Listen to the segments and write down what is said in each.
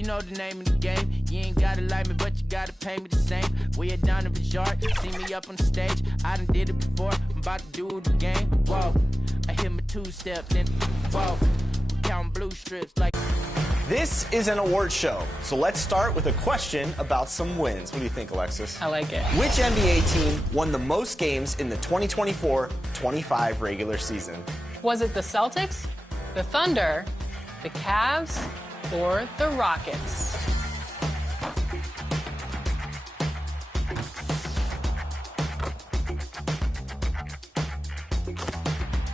You know the name of the game. You ain't gotta like me, but you gotta pay me the same. We at Donovan Yard, see me up on the stage. I done did it before, I'm about to do it again. Whoa, I hit my two-step, then whoa, counting blue strips like. This is an award show, so let's start with a question about some wins. What do you think, Alexis? I like it. Which NBA team won the most games in the 2024-25 regular season? Was it the Celtics, the Thunder, the Cavs, or the Rockets?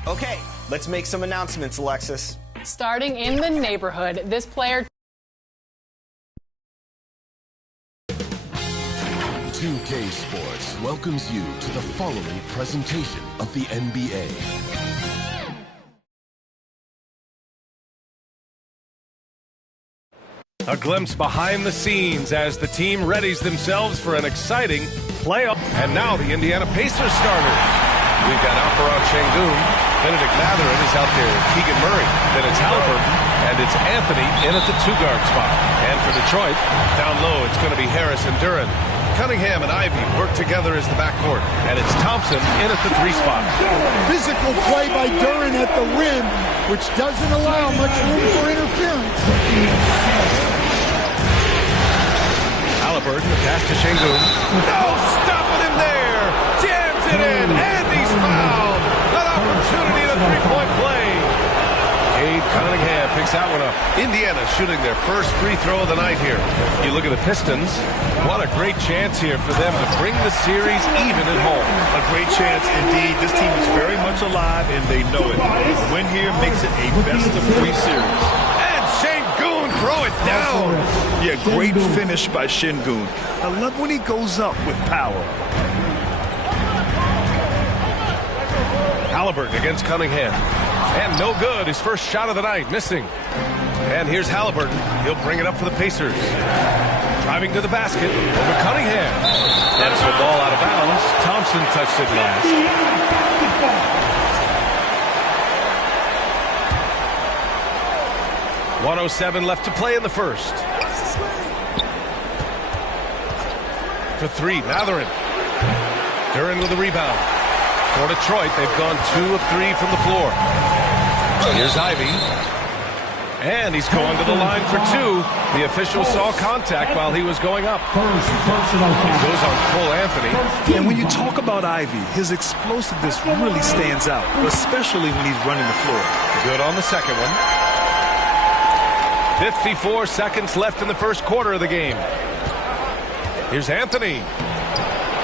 Okay, let's make some announcements, Alexis. Starting in the neighborhood, this player... 2K Sports welcomes you to the following presentation of the NBA. A glimpse behind the scenes as the team readies themselves for an exciting playoff. And now the Indiana Pacers starters. We've got Alperen Sengun. Benedict Mathurin is out there with Keegan Murray. Then it's Haliburton. And it's Anthony in at the two-guard spot. And for Detroit, down low, it's going to be Harris and Duren. Cunningham and Ivy work together as the backcourt. And it's Thompson in at the three spot. Physical play by Duren at the rim, which doesn't allow much room for interference. Haliburton, the pass to Sengun. No, stopping him there. Jams it in, and he's fouled. An opportunity in a three-point play. Cade Cunningham picks that one up. Indiana shooting their first free throw of the night here. You look at the Pistons. What a great chance here for them to bring the series even at home. A great chance indeed. This team is very much alive, and they know it. A win here makes it a best-of-3 series. And Sengun throw it down. Yeah, great finish by Sengun. I love when he goes up with power. Haliburton against Cunningham. And no good. His first shot of the night, missing. And here's Haliburton. He'll bring it up for the Pacers. Driving to the basket over Cunningham. That's the ball out of bounds. Thompson touched it last. 1:07 left to play in the first. For three, Mathurin. Duren with the rebound. For Detroit, they've gone 2 of 3 from the floor. Here's Ivy. And he's going to the line for 2. The official saw contact while he was going up. It goes on Cole Anthony. And when you talk about Ivy, his explosiveness really stands out, especially when he's running the floor. Good on the second one. 54 seconds left in the first quarter of the game. Here's Anthony.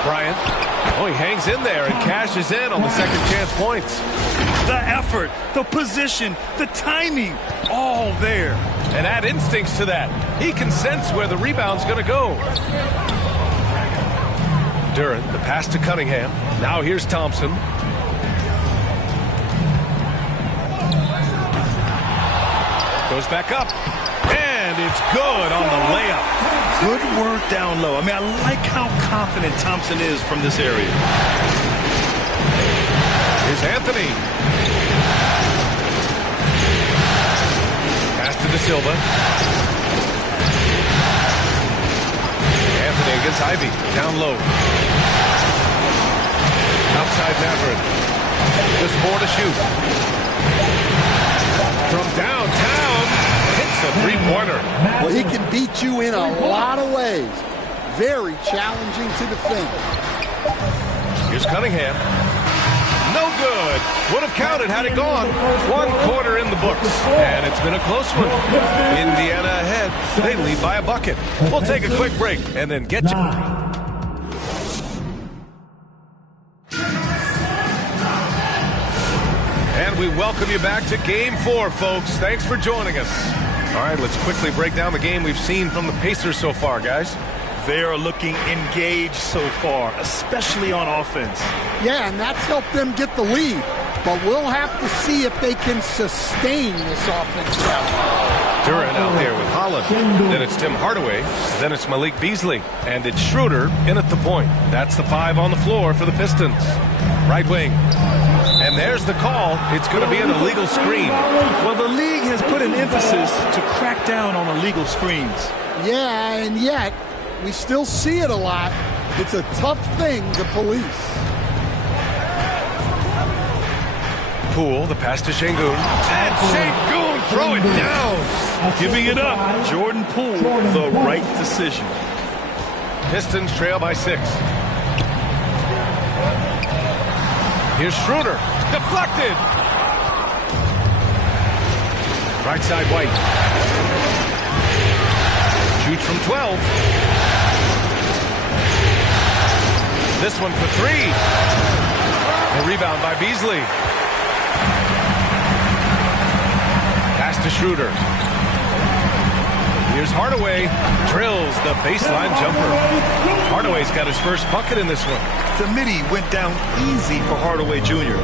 Bryant. Oh, he hangs in there and cashes in on the second chance points. The effort, the position, the timing, all there. And add instincts to that. He can sense where the rebound's going to go. Duren, the pass to Cunningham. Now here's Thompson. Goes back up. And it's good on the layup. Good work down low. I mean, I like how confident Thompson is from this area. Here's Anthony. Pass to De Silva. Anthony against Ivy. Down low. Outside Mathurin. Just 4 to shoot. From downtown. Hits a three-pointer. Well, he can beat you in a lot of ways. Very challenging to defend. Here's Cunningham. No good. Would have counted had it gone. 1 quarter in the books. And it's been a close one. Indiana ahead. They lead by a bucket. We'll take a quick break and then get you. And we welcome you back to Game 4, folks. Thanks for joining us. All right, let's quickly break down the game we've seen from the Pacers so far, guys. They are looking engaged so far, especially on offense. Yeah, and that's helped them get the lead. But we'll have to see if they can sustain this offensive effort. Duren out there with Holland. Then it's Tim Hardaway. Then it's Malik Beasley. And it's Schroeder in at the point. That's the 5 on the floor for the Pistons. Right wing. And And there's the call. It's going to be an illegal screen. Well, the league has put an emphasis to crack down on illegal screens. Yeah, and yet we still see it a lot. It's a tough thing to police. Poole, the pass to Şengün. And Şengün, throw it down. Giving it up. Jordan Poole, the right decision. Pistons trail by 6. Here's Schroeder. Deflected. Right side, White. Shoots from 12. This one for 3. A rebound by Beasley. Pass to Schroeder. Here's Hardaway. Drills the baseline jumper. Hardaway's got his first bucket in this one. The midi went down easy for Hardaway Jr.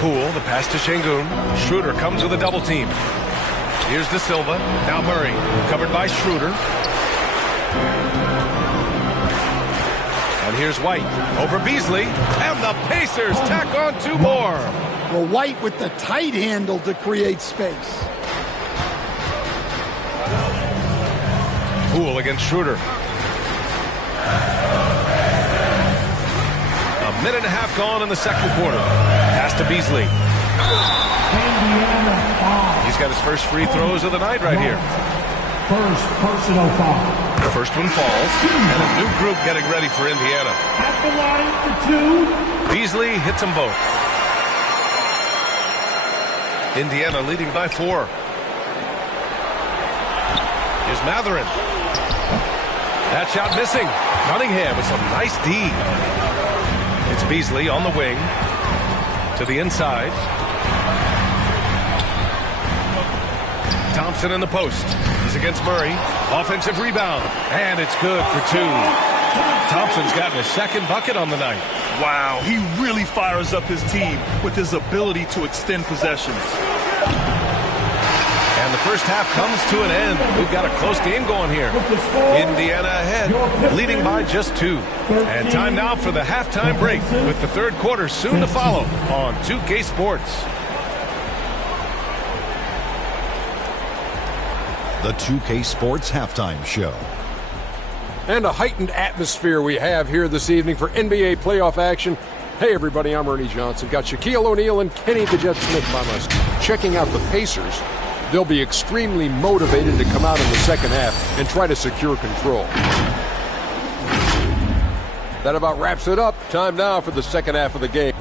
Poole, the pass to Şengün. Schroeder comes with a double team. Here's De Silva. Now Murray. Covered by Schroeder. And here's White. Over Beasley. And the Pacers tack on 2 more. Well, White with the tight handle to create space. Poole against Schroeder. A minute and a half gone in the second quarter. Pass to Beasley. He's got his first free throws of the night right here. First personal foul. The first one falls. And a new group getting ready for Indiana. At the line for 2. Beasley hits them both. Indiana leading by 4. Here's Mathurin. That shot missing. Cunningham with some nice D. It's Beasley on the wing. To the inside. Thompson in the post. He's against Murray. Offensive rebound. And it's good for 2. Thompson's gotten his second bucket on the night. Wow, he really fires up his team with his ability to extend possessions. And the first half comes to an end. We've got a close game going here. Indiana ahead, leading by just 2. And time now for the halftime break, with the third quarter soon to follow on 2K Sports. The 2K Sports Halftime Show. And a heightened atmosphere we have here this evening for NBA playoff action. Hey everybody, I'm Ernie Johnson. Got Shaquille O'Neal and Kenny the Jet Smith by us. Checking out the Pacers. They'll be extremely motivated to come out in the second half and try to secure control. That about wraps it up. Time now for the second half of the game.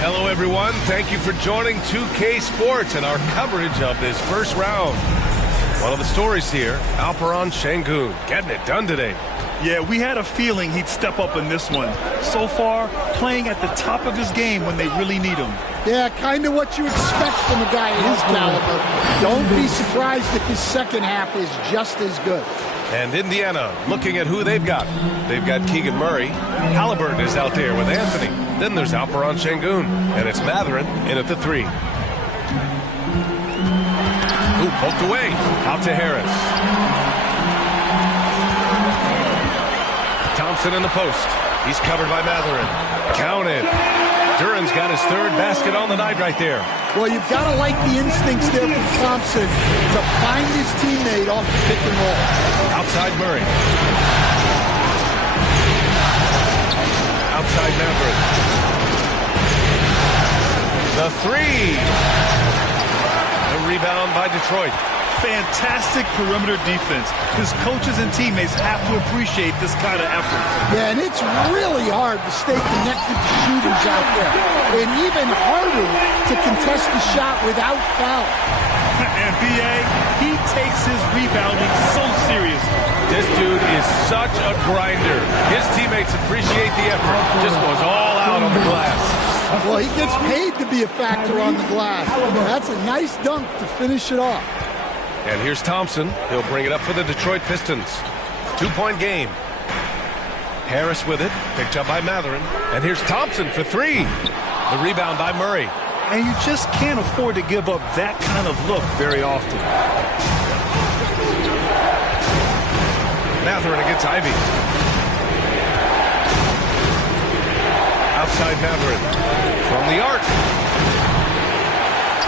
Hello, everyone. Thank you for joining 2K Sports and our coverage of this first round. One of the stories here, Alperen Şengün getting it done today. Yeah, we had a feeling he'd step up in this one. So far, playing at the top of his game when they really need him. Yeah, kind of what you expect from a guy of his caliber. Don't be surprised if his second half is just as good. And Indiana looking at who they've got. They've got Keegan Murray. Halliburton is out there with Anthony. Then there's Alperen Şengün. And it's Mathurin in at the 3. Ooh, poked away. Out to Harris. Thompson in the post. He's covered by Mathurin. Counted. Duran's got his third basket on the night right there. Well, you've got to like the instincts there from Thompson to find his teammate off the pick and roll. Outside Murray. Outside Mathurin. The 3. The rebound by Detroit. Fantastic perimeter defense. His coaches and teammates have to appreciate this kind of effort. Yeah, and it's really hard to stay connected to shooters out there. And even harder to contest the shot without foul. And B.A., he takes his rebounding so seriously. This dude is such a grinder. His teammates appreciate the effort. Just goes all out on the glass. Well, he gets paid to be a factor on the glass. That's a nice dunk to finish it off. And here's Thompson. He'll bring it up for the Detroit Pistons. 2-point game. Harris with it. Picked up by Mathurin. And here's Thompson for 3. The rebound by Murray. And you just can't afford to give up that kind of look very often. Mathurin against Ivy. Outside Mathurin. From the arc.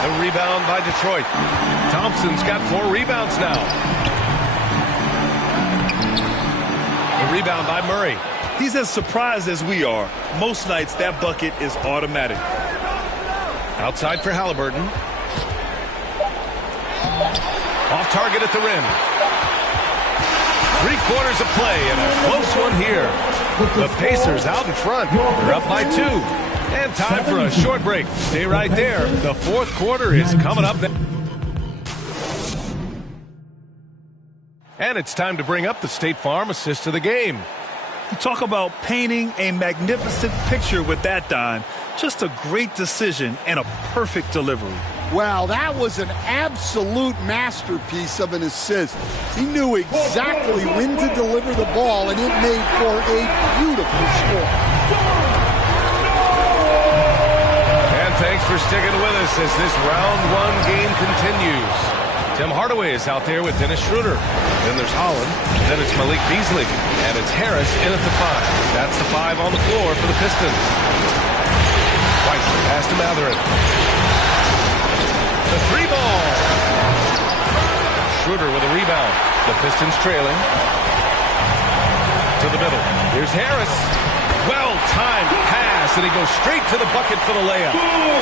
The rebound by Detroit. Thompson's got 4 rebounds now. The rebound by Murray. He's as surprised as we are. Most nights, that bucket is automatic. Outside for Halliburton. Off target at the rim. 3/4 of play and a close one here. The Pacers out in front. They're up by 2. And time for a short break. Stay right there. The 4th quarter is coming up. And it's time to bring up the State Farm assist of the game. You talk about painting a magnificent picture with that, Don. Just a great decision and a perfect delivery. Well, that was an absolute masterpiece of an assist. He knew exactly when to deliver the ball, and it made for a beautiful score. And thanks for sticking with us as this round 1 game continues. Tim Hardaway is out there with Dennis Schroeder. Then there's Holland. Then it's Malik Beasley. And it's Harris in at the 5. That's the 5 on the floor for the Pistons. White pass to Mathurin. The 3 ball. Schroeder with a rebound. The Pistons trailing. To the middle. Here's Harris. Well-timed pass, and he goes straight to the bucket for the layup.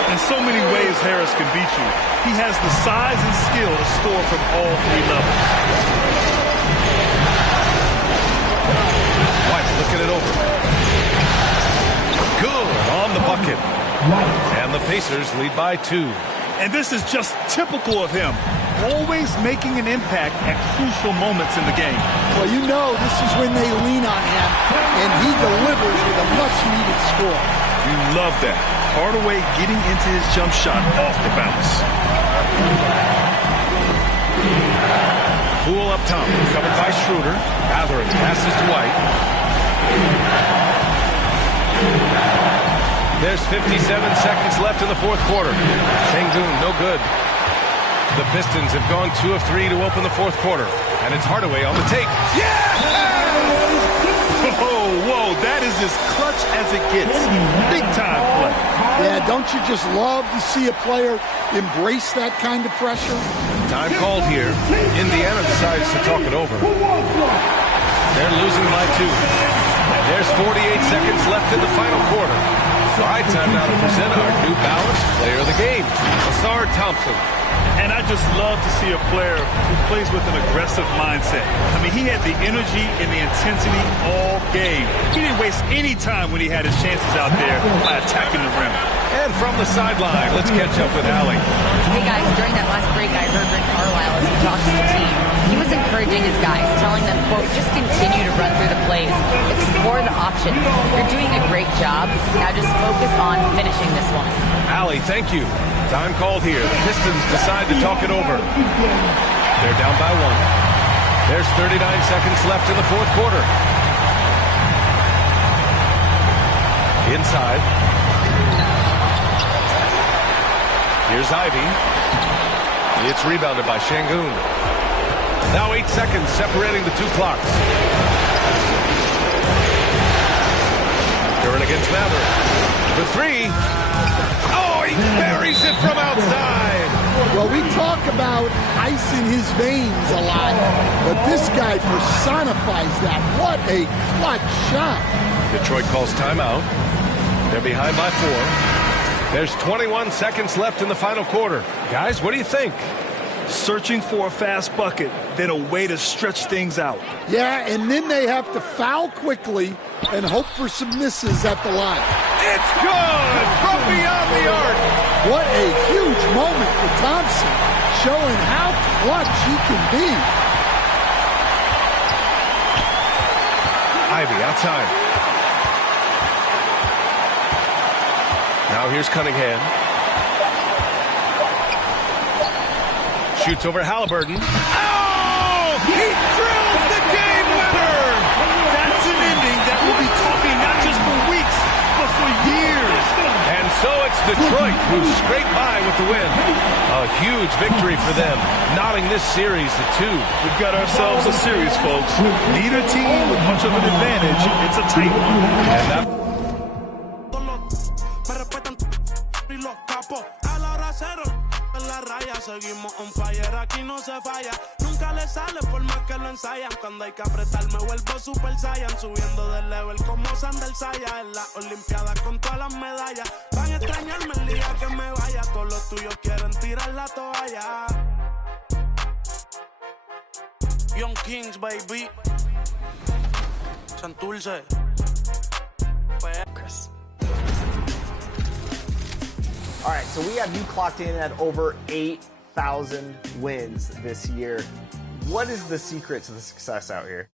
In so many ways, Harris can beat you. He has the size and skill to score from all 3 levels. White looking it over. Good on the bucket. And the Pacers lead by 2. And this is just typical of him. Always making an impact at crucial moments in the game. Well, you know this is when they lean on him, and he delivers with a much-needed score. You love that. Hardaway getting into his jump shot off the bounce. Poole up top, covered by Schroeder. Mathurin passes to White. There's 57 seconds left in the 4th quarter. Sengun, no good. The Pistons have gone 2 of 3 to open the 4th quarter. And it's Hardaway on the take. Yes! Whoa, that is as clutch as it gets. Big time play. Yeah, don't you just love to see a player embrace that kind of pressure? Time called here. Indiana decides to talk it over. They're losing by 2. There's 48 seconds left in the final quarter. All right, time now to present our New Balance Player of the Game, Ausar Thompson. And I just love to see a player who plays with an aggressive mindset. I mean, he had the energy and the intensity all game. He didn't waste any time when he had his chances out there by attacking the rim. And from the sideline, let's catch up with Allie. Hey, guys, during that last break, I heard Rick Carlisle as he talked to the team. He was encouraging his guys, telling them, quote, just continue to run through the plays. Explore the options. You're doing a great job. Now just focus on finishing this one. Allie, thank you. Time called here. The Pistons decide to talk it over. They're down by 1. There's 39 seconds left in the 4th quarter. Inside. Here's Ivy. It's rebounded by Sengun. Now 8 seconds separating the 2 clocks. Duran against Mathurin. For 3. Oh, he buries it from outside. Well, we talk about ice in his veins a lot, but this guy personifies that. What a clutch shot. Detroit calls timeout. They're behind by 4. There's 21 seconds left in the final quarter. Guys, what do you think? Searching for a fast bucket, then a way to stretch things out. Yeah, and then they have to foul quickly and hope for some misses at the line. It's good from beyond the arc. What a huge moment for Thompson, showing how clutch he can be. Ivy outside. Now here's Cunningham. Shoots over Halliburton. Oh! He drills the game winner! That's an ending that we'll be talking not just for weeks, but for years. And so so it's Detroit who scraped by with the win. A huge victory for them, knotting this series to 2. We've got ourselves a series, folks. Neither team with much of an advantage. It's a tight one. And that seguimos on fire, aquí no se falla. Nunca le sale por más que lo ensayan. Cuando hay que apretar me vuelvo super saiyan. Subiendo de level como Sander Saya. En las olimpiadas con todas las medallas. Van a extrañarme el día que me vaya. Todos los tuyos quieren tirar la toalla. Young Kings, baby. Santurce. Chris. All right, so we have you clocked in at over 8,000 wins this year. What is the secret to the success out here?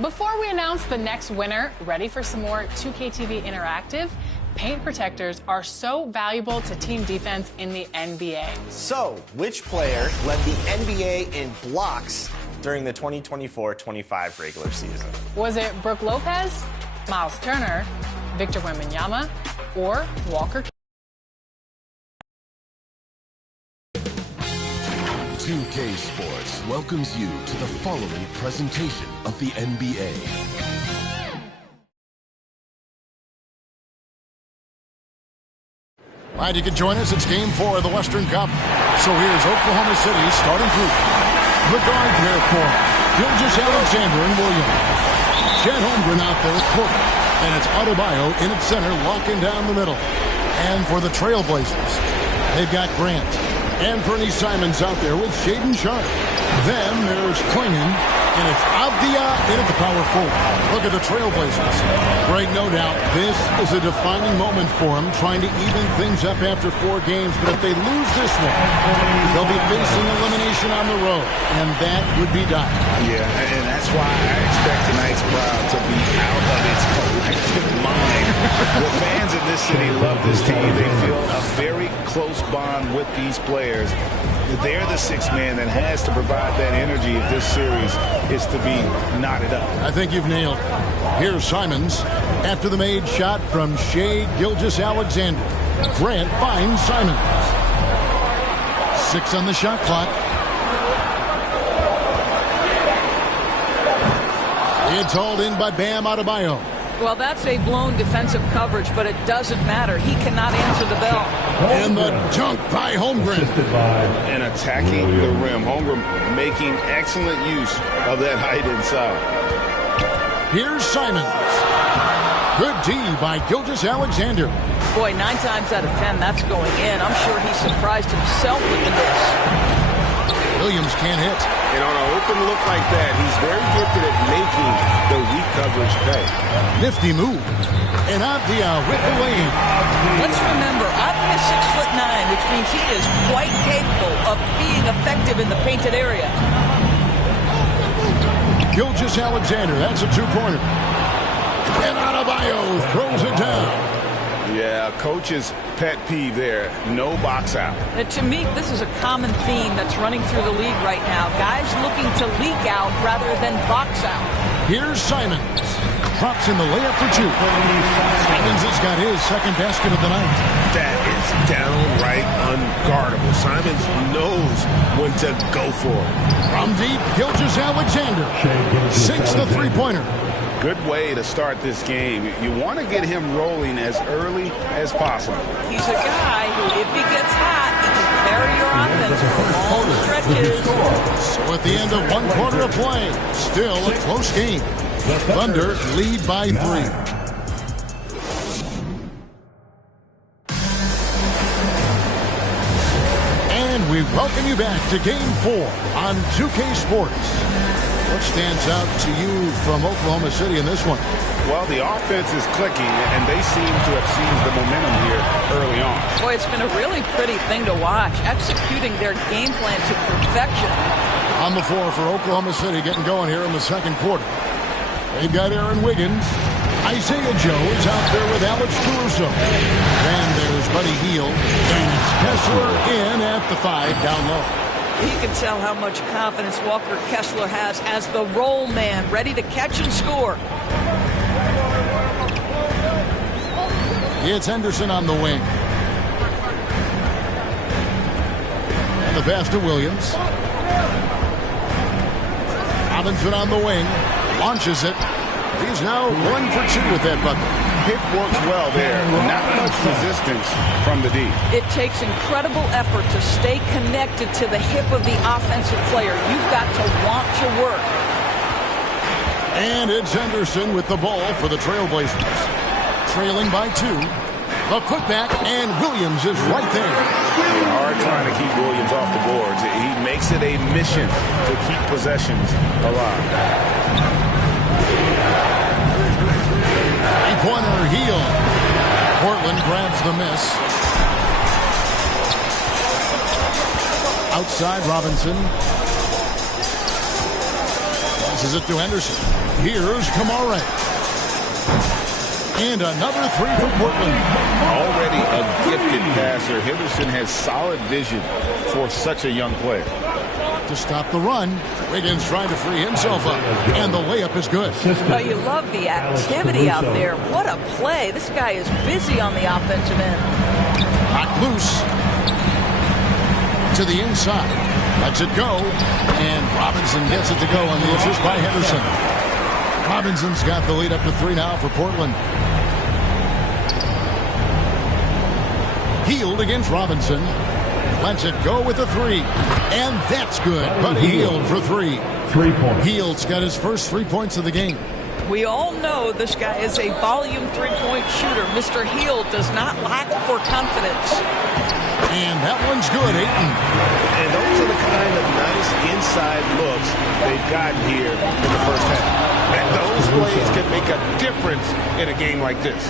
Before we announce the next winner, ready for some more 2KTV Interactive? Paint protectors are so valuable to team defense in the NBA. So, which player led the NBA in blocks during the 2024-25 regular season? Was it Brook Lopez, Miles Turner, Victor Wembanyama, or Walker? 2K Sports welcomes you to the following presentation of the NBA. Glad you could join us. It's Game 4 of the Western Cup. So here's Oklahoma City starting group. The guard there for Gilgeous-Alexander and Williams. Chet Holmgren out there at court. And it's Adebayo in at center, locking down the middle. And for the Trailblazers, they've got Grant. And Fernie Simons out there with Shaedon Sharpe. Then there's Klingon. And it's Avdia in at the power forward. Look at the Trailblazers. Greg, no doubt, this is a defining moment for them, trying to even things up after 4 games. But if they lose this one, they'll be facing elimination on the road, and that would be dire. Yeah, and that's why I expect tonight's crowd to be out of its collective mind. The fans in this city love this team. They feel a very close bond with these players. They're the sixth man that has to provide that energy if this series is to be knotted up. I think you've nailed it. Here's Simons after the made shot from Shai Gilgeous-Alexander. Grant finds Simons. 6 on the shot clock. It's hauled in by Bam Adebayo. Well, that's a blown defensive coverage, but it doesn't matter. He cannot answer the bell. And the dunk by Holmgren. And attacking the rim. Holmgren making excellent use of that height inside. Here's Simons. Good D by Gilgeous-Alexander. Boy, 9 times out of 10, that's going in. I'm sure he surprised himself with the miss. Williams can't hit. And on an open look like that, he's very gifted at making the weak coverage pay. Nifty move. And Avdia with the lane. Let's remember, Avdia is 6'9", which means he is quite capable of being effective in the painted area. Gilgeous-Alexander, that's a 2-pointer. And Adebayo throws it down. Yeah, coach's pet peeve there. No box out. To me, this is a common theme that's running through the league right now. Guys looking to leak out rather than box out. Here's Simons. Drops in the layup for 2. Simons has got his second basket of the night. That is downright unguardable. Simons knows when to go for it. From deep, Gilgeous-Alexander. 6 the 3-pointer. Good way to start this game. You want to get him rolling as early as possible. He's a guy who, if he gets hot, he can carry your offense for long stretches. So at the end of 1 quarter of play, still a close game. Thunder lead by 3. And we welcome you back to Game 4 on 2K Sports. What stands out to you from Oklahoma City in this one? Well, the offense is clicking, and they seem to have seized the momentum here early on. Boy, it's been a really pretty thing to watch, executing their game plan to perfection. On the floor for Oklahoma City, getting going here in the second quarter. They've got Aaron Wiggins. Isaiah Joe is out there with Alex Caruso. And there's Buddy Hield. And it's Kessler in at the 5 down low. You can tell how much confidence Walker Kessler has as the roll man, ready to catch and score. It's Henderson on the wing. And the pass to Williams. Robinson on the wing. Launches it. He's now 1 for 2 with that bucket. Hit works well there. Not much resistance from the D. It takes incredible effort to stay connected to the hip of the offensive player. You've got to want to work. And it's Henderson with the ball for the Trailblazers. Trailing by 2. A putback, and Williams is right there. Hard trying to keep Williams off the boards. He makes it a mission to keep possessions alive. Three-pointer Hield. Portland grabs the miss. Outside Robinson. Passes it to Henderson. Here's Kamara. And another 3 for Portland. Already a gifted passer. Henderson has solid vision for such a young player. To stop the run, Wiggins trying to free himself up. And the layup is good. Well, you love the activity out there. What a play. This guy is busy on the offensive end. Hot loose. To the inside. Lets it go. And Robinson gets it to go on the assist by Henderson. Robinson's got the lead up to 3 now for Portland. Hield against Robinson. Lets it go with a 3. And that's good. Buddy Hield for 3. 3 points. Hield's got his first 3 points of the game. We all know this guy is a volume 3-point shooter. Mr. Hield does not lack for confidence. And that one's good, Ayton. And those are the kind of nice inside looks they've gotten here in the first half. And those plays can make a difference in a game like this.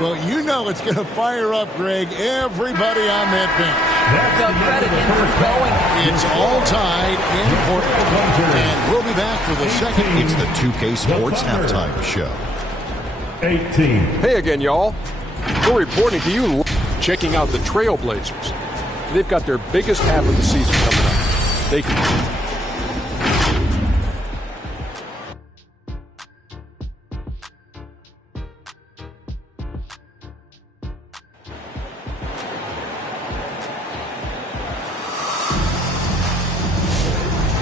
Well, you know it's going to fire up, Greg, everybody on that bench. The credit in for going. It's all tied in Portland. And we'll be back for the second. It's the 2K Sports Halftime Show. 18. Hey again, y'all. We're reporting to you, checking out the Trailblazers. They've got their biggest half of the season coming up. They can...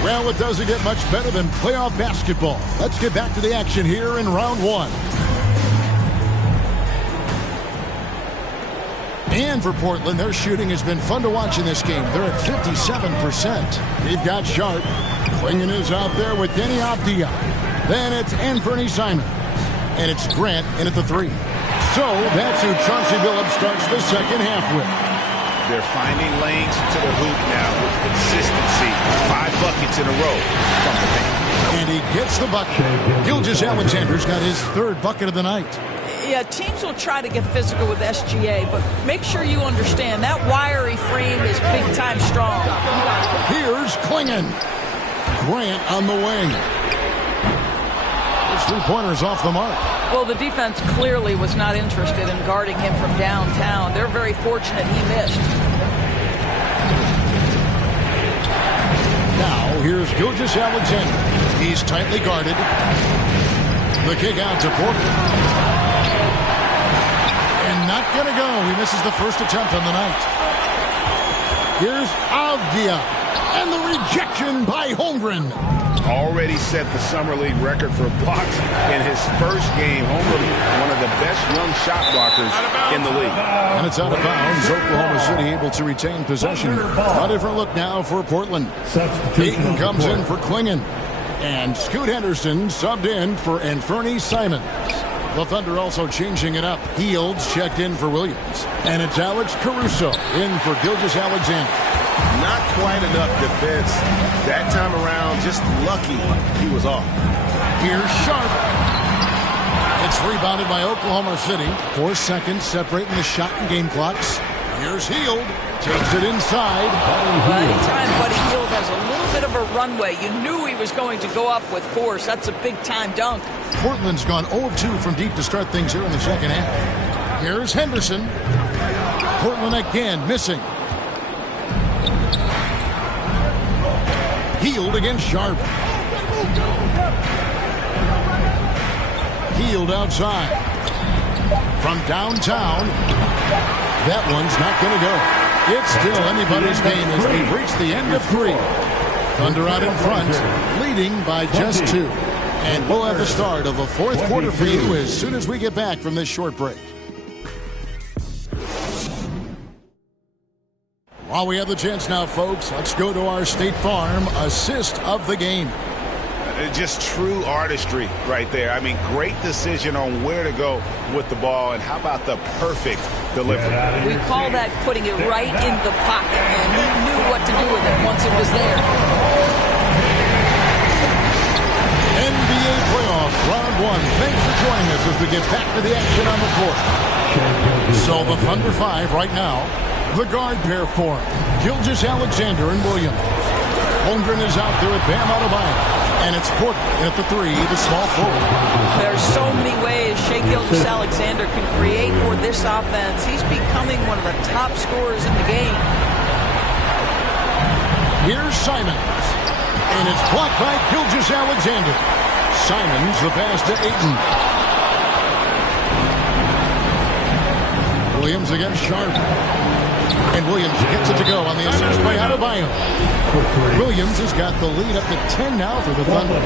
Well, it doesn't get much better than playoff basketball. Let's get back to the action here in round 1. And for Portland, their shooting has been fun to watch in this game. They're at 57%. They've got Sharp. Klingen is out there with Denny Avdia. Then it's Anthony Simons. And it's Grant in at the 3. So that's who Chauncey Billups starts the second half with. They're finding lanes to the hoop now with consistency. 5 buckets in a row from the paint. And he gets the bucket. Gilgeous-Alexander's got his 3rd bucket of the night. Yeah, teams will try to get physical with SGA, but make sure you understand that wiry frame is big-time strong. Here's Klingen. Grant on the wing. His 3-pointer's off the mark. Well, the defense clearly was not interested in guarding him from downtown. They're very fortunate he missed. Now, here's Gilgeous-Alexander. He's tightly guarded. The kick out to Portland. And not going to go. He misses the first attempt on the night. Here's Avdia. And the rejection by Holmgren. Already set the Summer League record for blocks in his first game. Holmgren, one of the best young shot blockers in the league. And it's out of bounds. Oklahoma City able to retain possession. A different look now for Portland. Ayton comes in for Klingen. And Scoot Henderson subbed in for Anthony Simons. The Thunder also changing it up. Hield's checked in for Williams. And it's Alex Caruso in for Gilgeous-Alexander. Not quite enough defense that time around. Just lucky he was off. Here's Sharp. It's rebounded by Oklahoma City. 4 seconds separating the shot and game clocks. Here's Hield. Takes it inside. Anytime Buddy Hield has a little bit of a runway. You knew he was going to go up with force. That's a big-time dunk. Portland's gone 0 of 2 from deep to start things here in the second half. Here's Henderson. Portland again missing. Hield against Sharp. Hield outside. From downtown. That one's not going to go. It's still anybody's game as we reach the end of 3. Thunder out in front, leading by just 2. And we'll have the start of the fourth quarter for you as soon as we get back from this short break. While we have the chance now, folks, let's go to our State Farm assist of the game. Just true artistry right there. I mean, great decision on where to go with the ball, and how about the perfect delivery? We call that putting it right in the pocket, and he knew what to do with it once it was there. NBA playoffs, round 1. Thanks for joining us as we get back to the action on the court. So the Thunder 5 right now. The guard pair for Gilgeous-Alexander and Williams. Holmgren is out there with Bam Adebayo. And it's Portland at the 3, the small forward. There's so many ways Shai Gilgeous-Alexander can create for this offense. He's becoming one of the top scorers in the game. Here's Simons. And it's blocked by Gilgeous-Alexander. Simons, the pass to Ayton. Williams against Sharp. And Williams gets it to go on the assist by Adebayo. Williams has got the lead up to 10 now for the Thunder.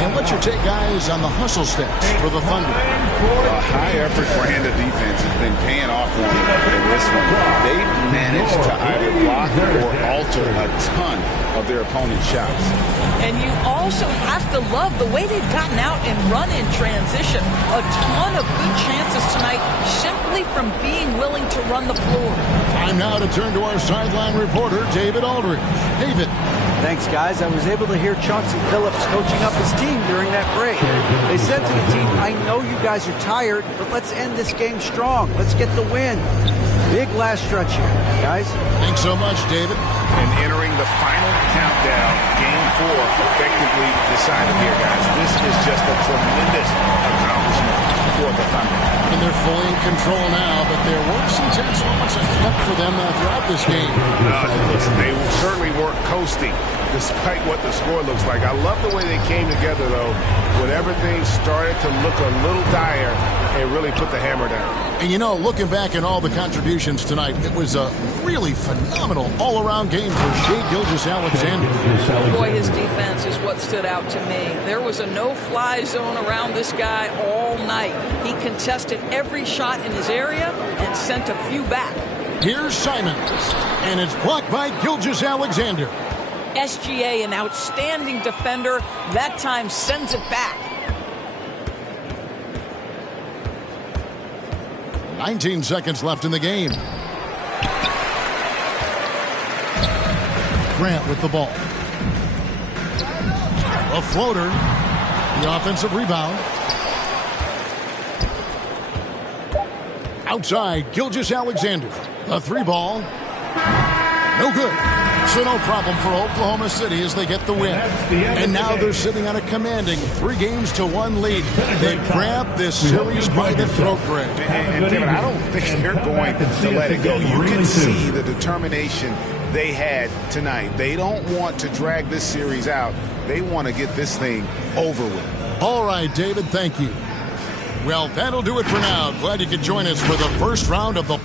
And what's your take, guys, on the hustle stats for the Thunder? A high-effort brand of defense has been paying off for them in this one. They've managed to either block or alter a ton of their opponent's shots. And you also have to love the way they've gotten out and run in transition. A ton of good chances tonight simply from being willing to run the floor. Time now to turn to our sideline reporter, David Aldridge. David. Thanks, guys. I was able to hear Chauncey Billups coaching up his team during that break. They said to the team, I know you guys are tired, but let's end this game strong. Let's get the win. Big last stretch here, guys. Thanks so much, David. And entering the final countdown, Game 4 effectively decided here, guys. This is just a tremendous accomplishment for the Thunder. And they're fully in control now, but there were some tense moments ahead for them throughout this game. Listen, they certainly weren't coasting, despite what the score looks like. I love the way they came together, though, when everything started to look a little dire and really put the hammer down. And, you know, looking back at all the contributions tonight, it was a really phenomenal all-around game for Shai Gilgeous-Alexander. Boy, his defense is what stood out to me. There was a no-fly zone around this guy all night. He contested every shot in his area and sent a few back. Here's Simons, and it's blocked by Gilgeous-Alexander. SGA, an outstanding defender, that time sends it back. 19 seconds left in the game. Grant with the ball. A floater. The offensive rebound. Outside, Gilgeous-Alexander. A 3-ball. No good. So no problem for Oklahoma City as they get the win. And now they're sitting on a commanding 3-1 lead. They grab this series by the throat, Greg. And David, I don't think they're going to let it go. You can see the determination they had tonight. They don't want to drag this series out. They want to get this thing over with. All right, David, thank you. Well, that'll do it for now. Glad you could join us for the first round of the